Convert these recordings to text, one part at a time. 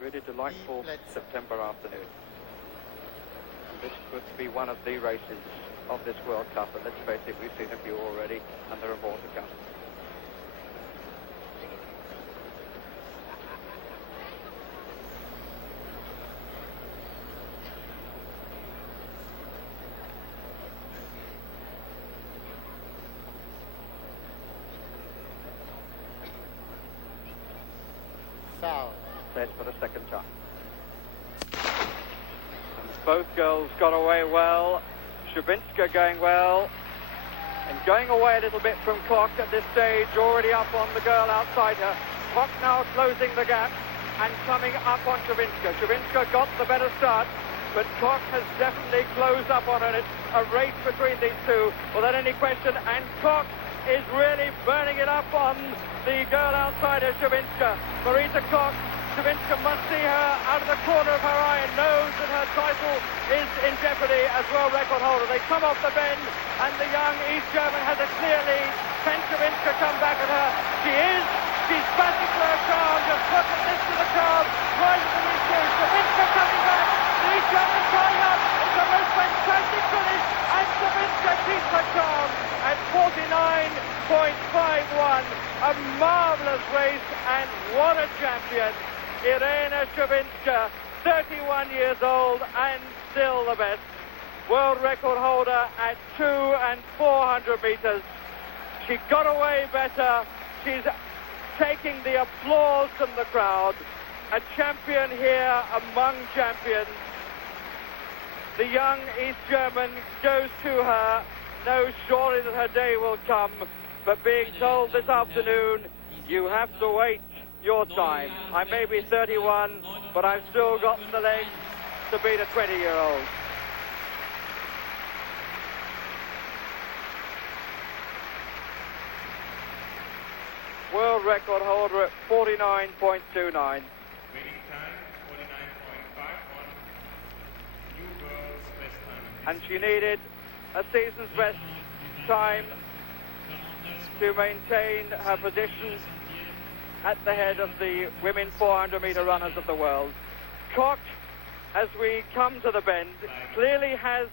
Really delightful September afternoon. And this could be one of the races of this World Cup, and let's face it, we've seen a few already, and there are more to come. Set for the second time. And both girls got away well. Szybinska going well. And going away a little bit from Koch at this stage, already up on the girl outside her. Koch now closing the gap and coming up on Szybinska. Szybinska got the better start, but Koch has definitely closed up on her. It's a race between these two without any question, and Koch is really burning it up on the girl outside her, Szybinska. Marita Koch. Szybinska must see her out of the corner of her eye and knows that her title is in jeopardy as world record holder. They come off the bend and the young East German has a clear lead. Can Szybinska come back at her? She's batting for her crown. Just look at this to the crowd. Right at the issue. Szybinska coming back. The East German trying up. It's a most fantastic finish and Szybinska keeps her crown at 49.51. A marvellous race, and what a champion. Irena Szybinska, 31 years old and still the best. World record holder at 200 and 400 meters. She got away better. She's taking the applause from the crowd. A champion here among champions. The young East German goes to her, knows surely that her day will come, but being told this afternoon, you have to wait your time. I may be 31, but I've still got the legs to beat a 20-year-old. World record holder at 49.29. Winning time, 49.51. New world's best time. And she needed a season's best time to maintain her position at the head of the women 400-meter runners of the world. Koch, as we come to the bend, clearly has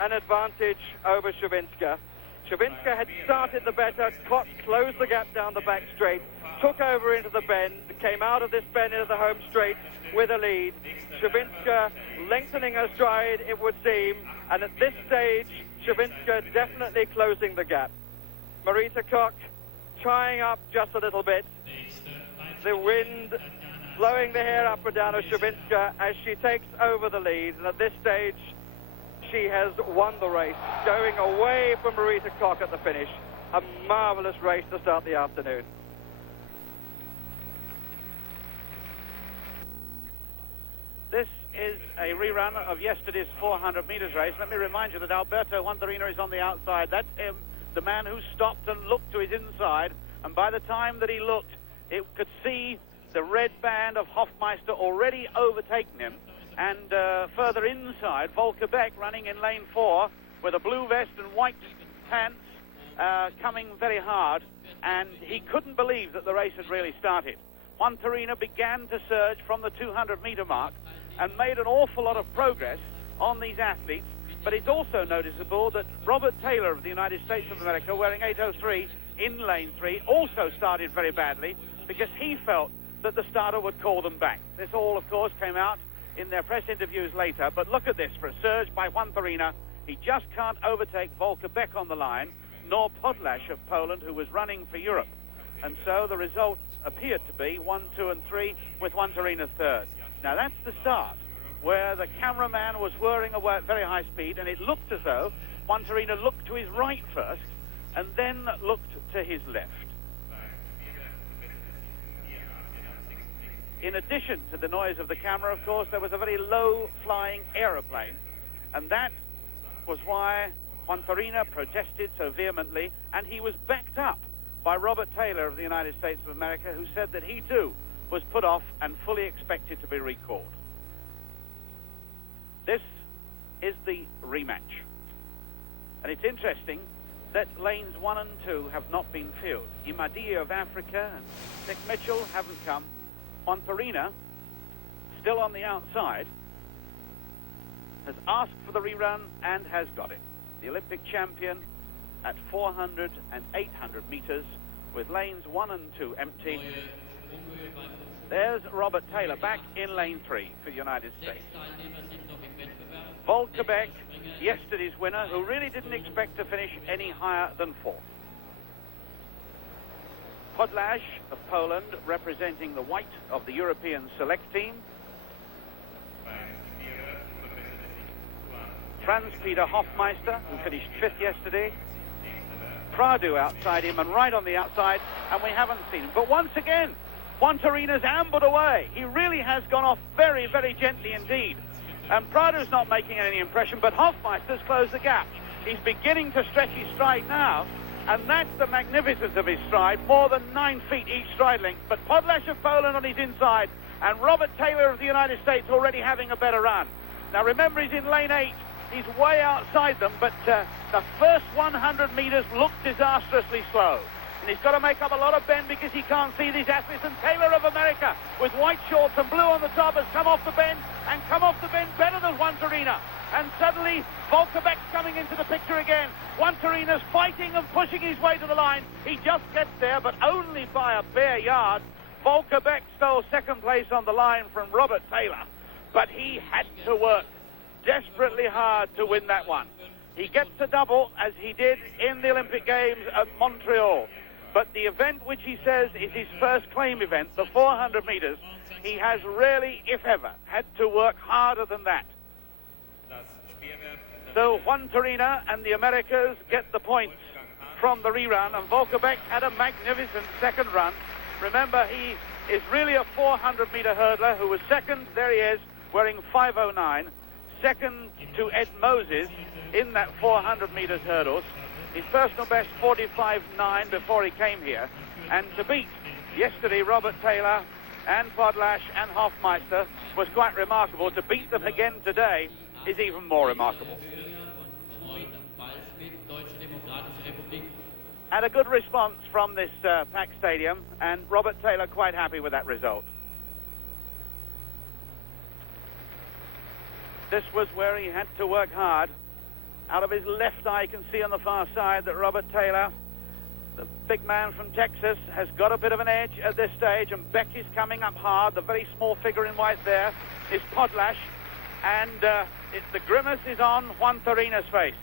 an advantage over Szybinska. Szybinska had started the better. Koch closed the gap down the back straight, took over into the bend, came out of this bend into the home straight with a lead. Szybinska lengthening her stride, it would seem, and at this stage, Szybinska definitely closing the gap. Marita Koch trying up just a little bit. The wind blowing the hair up and down of Szybinska as she takes over the lead, and at this stage she has won the race, going away from Marita Koch at the finish. A marvellous race to start the afternoon. This is a rerun of yesterday's 400 meters race. Let me remind you that Alberto Juantorena is on the outside. That's him, the man who stopped and looked to his inside, and by the time that he looked, it could see the red band of Hofmeister already overtaken him, and further inside, Volker Beck running in lane 4 with a blue vest and white pants coming very hard, and he couldn't believe that the race had really started. Juantorena began to surge from the 200-meter mark and made an awful lot of progress on these athletes, but it's also noticeable that Robert Taylor of the United States of America, wearing 8:03 in lane 3, also started very badly because he felt that the starter would call them back. This all, of course, came out in their press interviews later, but look at this, for a surge by Juantorena, he just can't overtake Volker Beck on the line, nor Podlash of Poland, who was running for Europe. And so the result appeared to be 1, 2, and 3 with Juantorena third. Now that's the start, where the cameraman was whirring away at very high speed, and it looked as though Juantorena looked to his right first, and then looked to his left. In addition to the noise of the camera, of course, there was a very low-flying aeroplane, and that was why Juantorena protested so vehemently, and he was backed up by Robert Taylor of the United States of America, who said that he, too, was put off and fully expected to be recalled. This is the rematch. And it's interesting that lanes 1 and 2 have not been filled. Imadi of Africa and Nick Mitchell haven't come. Juantorena still on the outside, has asked for the rerun and has got it. The Olympic champion at 400 and 800 meters with lanes 1 and 2 empty. There's Robert Taylor back in lane 3 for the United States. Volkerbeck, yesterday's winner, who really didn't expect to finish any higher than 4th. Podlash of Poland, representing the white of the European select team. Franz-Peter Hofmeister, who finished 5th yesterday. Pradu outside him and right on the outside, and we haven't seen him. But once again, Juantorena's ambled away. He really has gone off very, very gently indeed. And Pradu's not making any impression, but Hofmeister's closed the gap. He's beginning to stretch his stride now, and that's the magnificence of his stride, more than 9 feet each stride length. But Podlash of Poland on his inside, and Robert Taylor of the United States already having a better run. Now remember, he's in lane 8. He's way outside them, but the first 100 meters look disastrously slow. And he's got to make up a lot of bend because he can't see these athletes. And Taylor of America, with white shorts and blue on the top, has come off the bend and come off the bend better than Juantorena. And suddenly, Volkerbeck's coming into the picture again. Juantorena's fighting and pushing his way to the line. He just gets there, but only by a bare yard. Volkerbeck stole 2nd place on the line from Robert Taylor, but he had to work desperately hard to win that one. He gets a double, as he did in the Olympic Games at Montreal. But the event which he says is his first claim event, the 400 meters, he has really, if ever, had to work harder than that. So Juantorena and the Americas get the points from the rerun, and Volkerbeck had a magnificent 2nd run. Remember, he is really a 400-meter hurdler who was 2nd, there he is, wearing 5:09. 2nd to Ed Moses in that 400 meters hurdles. His personal best 45.9 before he came here. And to beat yesterday Robert Taylor and Podlash and Hofmeister was quite remarkable. To beat them again today is even more remarkable. And a good response from this packed stadium, and Robert Taylor quite happy with that result. This was where he had to work hard. Out of his left eye, you can see on the far side that Robert Taylor, the big man from Texas, has got a bit of an edge at this stage, and Beck is coming up hard. The very small figure in white there is Podlash, and the grimace is on Juantorena's face.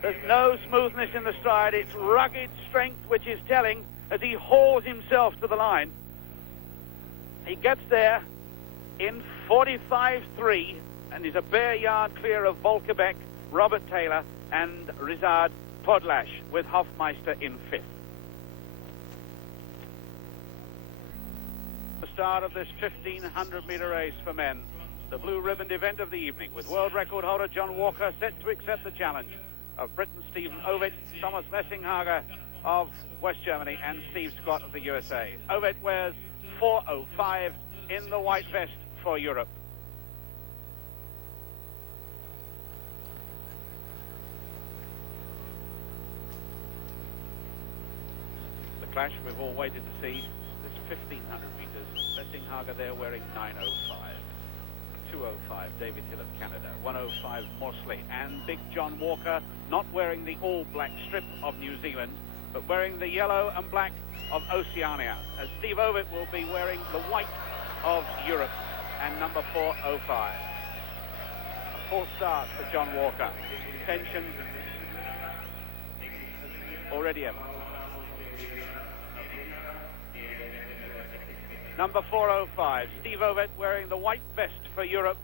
There's no smoothness in the stride. It's rugged strength, which is telling as he hauls himself to the line. He gets there in 45.3, and is a bare yard clear of Volkerbeck, Robert Taylor, and Rizard Podlash, with Hofmeister in 5th. The start of this 1,500-meter race for men, the blue-ribboned event of the evening, with world record holder John Walker set to accept the challenge of Britain Stephen Ovett, Thomas Wessinghager of West Germany, and Steve Scott of the USA. Ovett wears 4:05 in the white vest for Europe. The clash we've all waited to see, this 1,500 meters. Wessinghager there wearing 9:05. 2:05, David Hill of Canada. 1:05, Morsley. And Big John Walker, not wearing the all-black strip of New Zealand, but wearing the yellow and black of Oceania, as Steve Ovett will be wearing the white of Europe, and number 4:05. A full start for John Walker. Tension already up. Number 4:05, Steve Ovett wearing the white vest for Europe,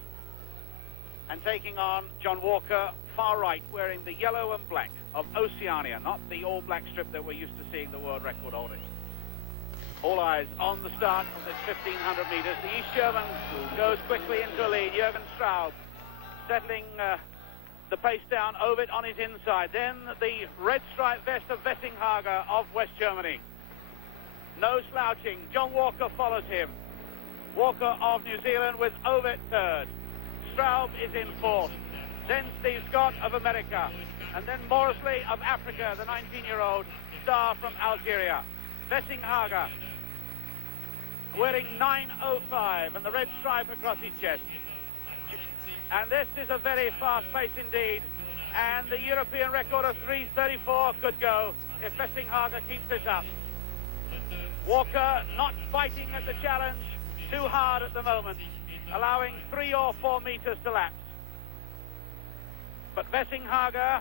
and taking on John Walker, far right, wearing the yellow and black of Oceania, not the all-black strip that we're used to seeing the world record holding. All eyes on the start of this 1,500 meters. The East German goes quickly into a lead. Jürgen Straub settling the pace down. Ovett on his inside. Then the red striped vest of Wessinghager of West Germany. No slouching. John Walker follows him. Walker of New Zealand with Ovett 3rd. Straub is in 4th. Then Steve Scott of America. And then Morsley of Africa, the 19-year-old star from Algeria. Wessinghager wearing 9:05 and the red stripe across his chest. And this is a very fast pace indeed. And the European record of 3:34 could go if Wessinghager keeps this up. Walker not fighting at the challenge too hard at the moment, allowing 3 or 4 meters to lapse. But Wessinghager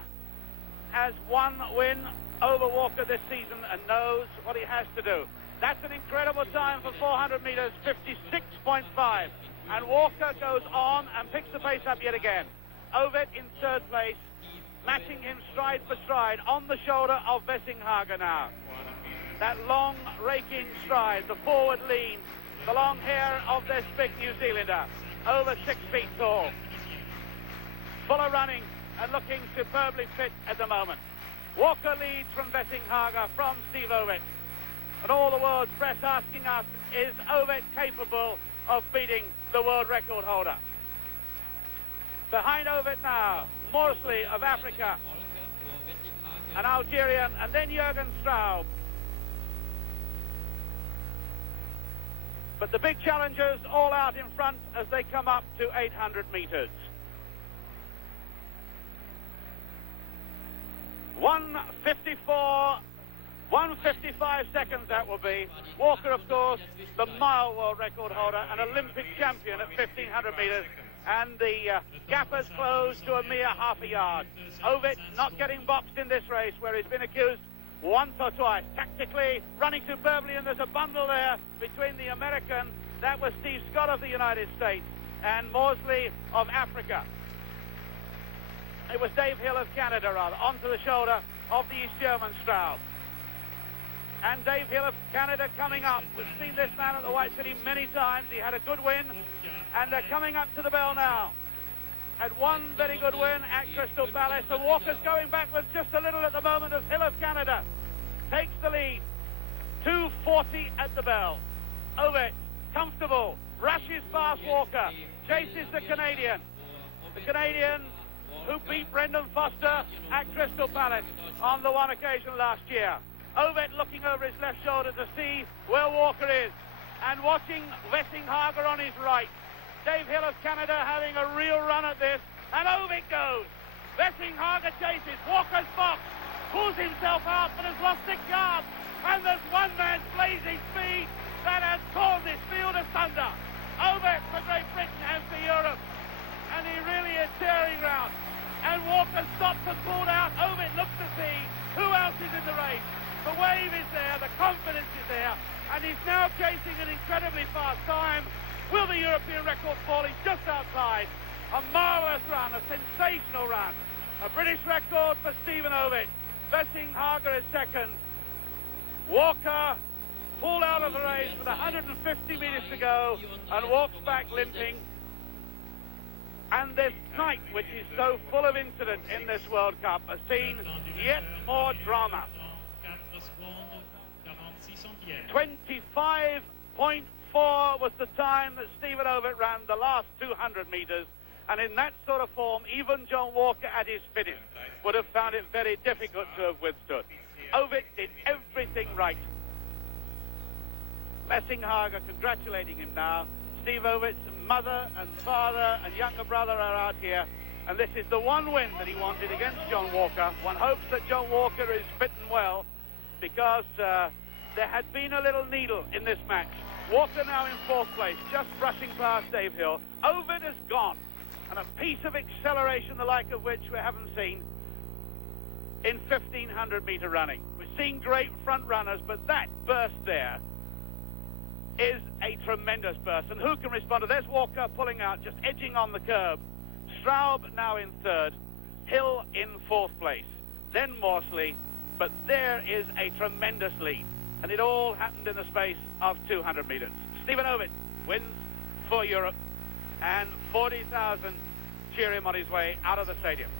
has one win over Walker this season and knows what he has to do. That's an incredible time for 400 meters, 56.5. And Walker goes on and picks the pace up yet again. Ovett in third place, matching him stride for stride on the shoulder of Wessinghager now. That long raking stride, the forward lean, the long hair of this big New Zealander, over 6 feet tall. Full of running and looking superbly fit at the moment. Walker leads from Wessinghager, from Steve Ovett. And all the world's press asking us, is Ovett capable of beating the world record holder? Behind Ovett now, Morsley of Africa, an Algerian, and then Jürgen Straub. But the big challengers all out in front as they come up to 800 meters. 1:55 seconds that will be. Walker, of course, the mile world record holder and Olympic champion at 1,500 meters. And the gap has closed to a mere half a yard. Ovett not getting boxed in this race where he's been accused once or twice. Tactically running superbly, and there's a bundle there between the American, that was Steve Scott of the United States, and Morsley of Africa. It was Dave Hill of Canada, rather, onto the shoulder of the East German Straub. And Dave Hill of Canada coming up. We've seen this man at the White City many times. He had a good win, and they're coming up to the bell now. Had one very good win at Crystal Palace, and Walker's going backwards just a little at the moment as Hill of Canada takes the lead. 2:40 at the bell. Ovett, comfortable, rushes past Walker, chases the Canadian. The Canadian who beat Brendan Foster at Crystal Palace on the one occasion last year. Ovett looking over his left shoulder to see where Walker is, and watching Wessinghager on his right. Dave Hill of Canada having a real run at this, and Ovett goes. Wessinghager chases, Walker's box, pulls himself out but has lost 6 yards, and there's one man's blazing speed that has torn this field asunder. Ovett for Great Britain and for Europe, and he really is tearing round. And Walker stops and pulled out. Ovett looks to see who else is in the race. The wave is there, the confidence is there, and he's now chasing an incredibly fast time. Will the European record fall? He's just outside. A marvellous run, a sensational run. A British record for Stephen Ovett. Wessinghager is second. Walker pulled out of the race with 150 metres to go and walks back limping. And this night, which is so full of incident in this World Cup, has seen yet more drama. 25.4 was the time that Stephen Ovett ran the last 200 metres, and in that sort of form, even John Walker at his fittest would have found it very difficult to have withstood. Ovett did everything right. Wessinghager congratulating him now. Steve Ovett's mother and father and younger brother are out here, and this is the one win that he wanted against John Walker. One hopes that John Walker is fit and well, because there had been a little needle in this match. Walker now in fourth place, just brushing past Dave Hill. Ovett has gone, and a piece of acceleration the like of which we haven't seen in 1,500 metre running. We've seen great front runners, but that burst there is a tremendous burst. And who can respond to this? Walker pulling out, just edging on the curb. Straub now in third, Hill in fourth place, then Morsley, but there is a tremendous lead. And it all happened in the space of 200 metres. Stephen Ovett wins for Europe, and 40,000 cheer him on his way out of the stadium.